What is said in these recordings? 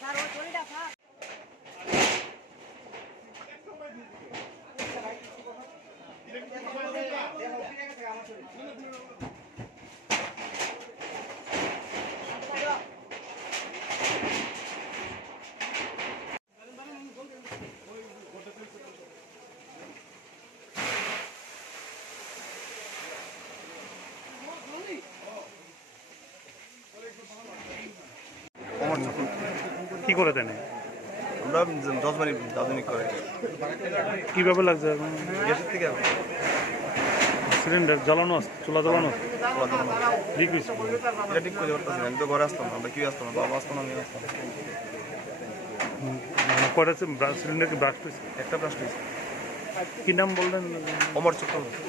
Come on, come on. কি করে দেন? আমরা যজমানি রাজনীতি করে। কীভাবে লাগছে? গ্যাসের থেকে সিলিন্ডার জ্বালানো আছে চুলা জ্বালানো। ঠিক হয়েছে এটা ঠিক করে পারতেছি আমি তো ঘরে আসতাম না আমরা কি আসতাম না বাবা আসতাম না আমি আসতাম কয়টা সিলিন্ডার কি ব্রাস্ট হয়েছে? একটা প্রশ্ন হয়েছে। কি নাম বললেন? অমর চক্রবর্তী।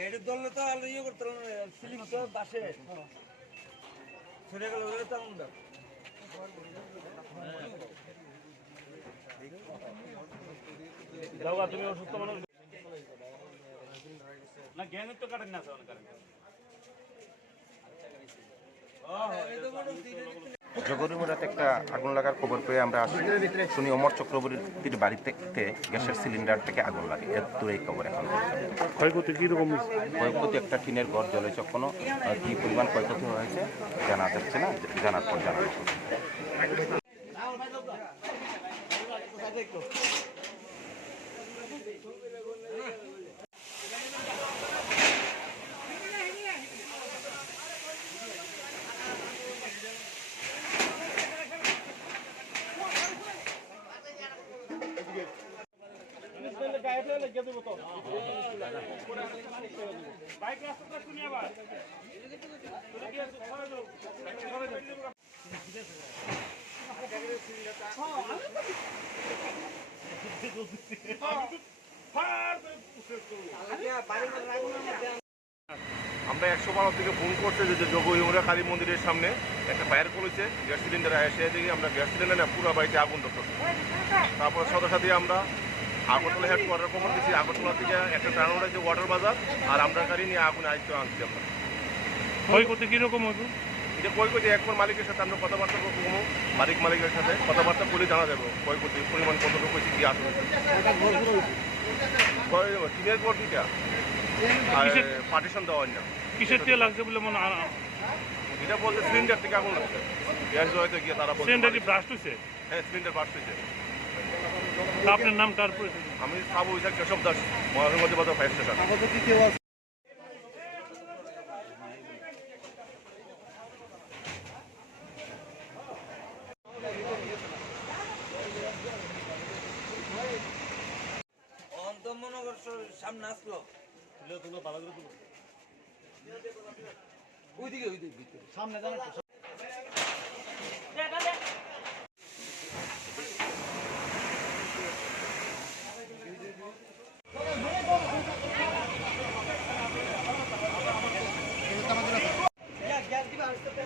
এটার দলে তো আলো ইয়ে করতে সিলিং তো বাসে। ছেড়ে গেল ওগুলো তো আমরা তুমি অসুস্থ মানুষ। না জ্ঞানের তো কাটেন না জগরিমুরাতে একটা আগুন লাগার খবর পেয়ে আমরা আসি। শুনি অমর চক্রবর্তীর বাড়ি থেকে গ্যাসের সিলিন্ডার থেকে আগুন লাগে এর দূরে এই খবর এখন ক্ষয়ক্ষতি কীরকম ক্ষয়ক্ষতি একটা টিনের ঘর জ্বলেছে কোনো কী পরিমাণ ক্ষয়ক্ষতি হয়েছে জানা যাচ্ছে না জানার পর জানানো আমরা একশো বারো থেকে ফোন করতে যে যোগ কালী মন্দিরের সামনে একটা ফায়ার করেছে গ্যাস সিলিন্ডার এসে দেখি আমরা গ্যাস সিলিন্ডার পুরো বাড়িতে আগুন ধরতেছে। তারপর সাথে সাথে আমরা আগরতলা হেড কোয়ার্টার খবর দিচ্ছি আগরতলা থেকে একটা ট্রান উঠেছে ওয়াটার বাজার আর আমরা গাড়ি নিয়ে আগুন আয়ত্ত আনছি আমরা। ক্ষয়ক্ষতি কীরকম হইব? এটা কই কই যে একবার মালিকের সাথে আমরা কথাবার্তা করব মালিক মালিকের সাথে কথাবার্তা বলে জানা যাবে কয় কোটি পরিমাণ কতটুকু হয়েছে কি আসবে টিনের পর দুইটা আর পার্টিশন দেওয়া হয় না। কিসের দিয়ে লাগছে বলে মনে হয়? এটা বলতে সিলিন্ডার থেকে আগুন লাগছে। গ্যাস হয়তো গিয়ে তারা সিলিন্ডার ব্রাস্ট হয়েছে হ্যাঁ সিলিন্ডার বাস হয়েছে আপনার নাম তারপরে আমি সাবু ইসাক কেশব দাস মহাসমাধি বাজার ফায়ার স্টেশন। মনে সামনে আসলো। ওইদিকে ওইদিকে সামনে জানো গ্যাস দিবা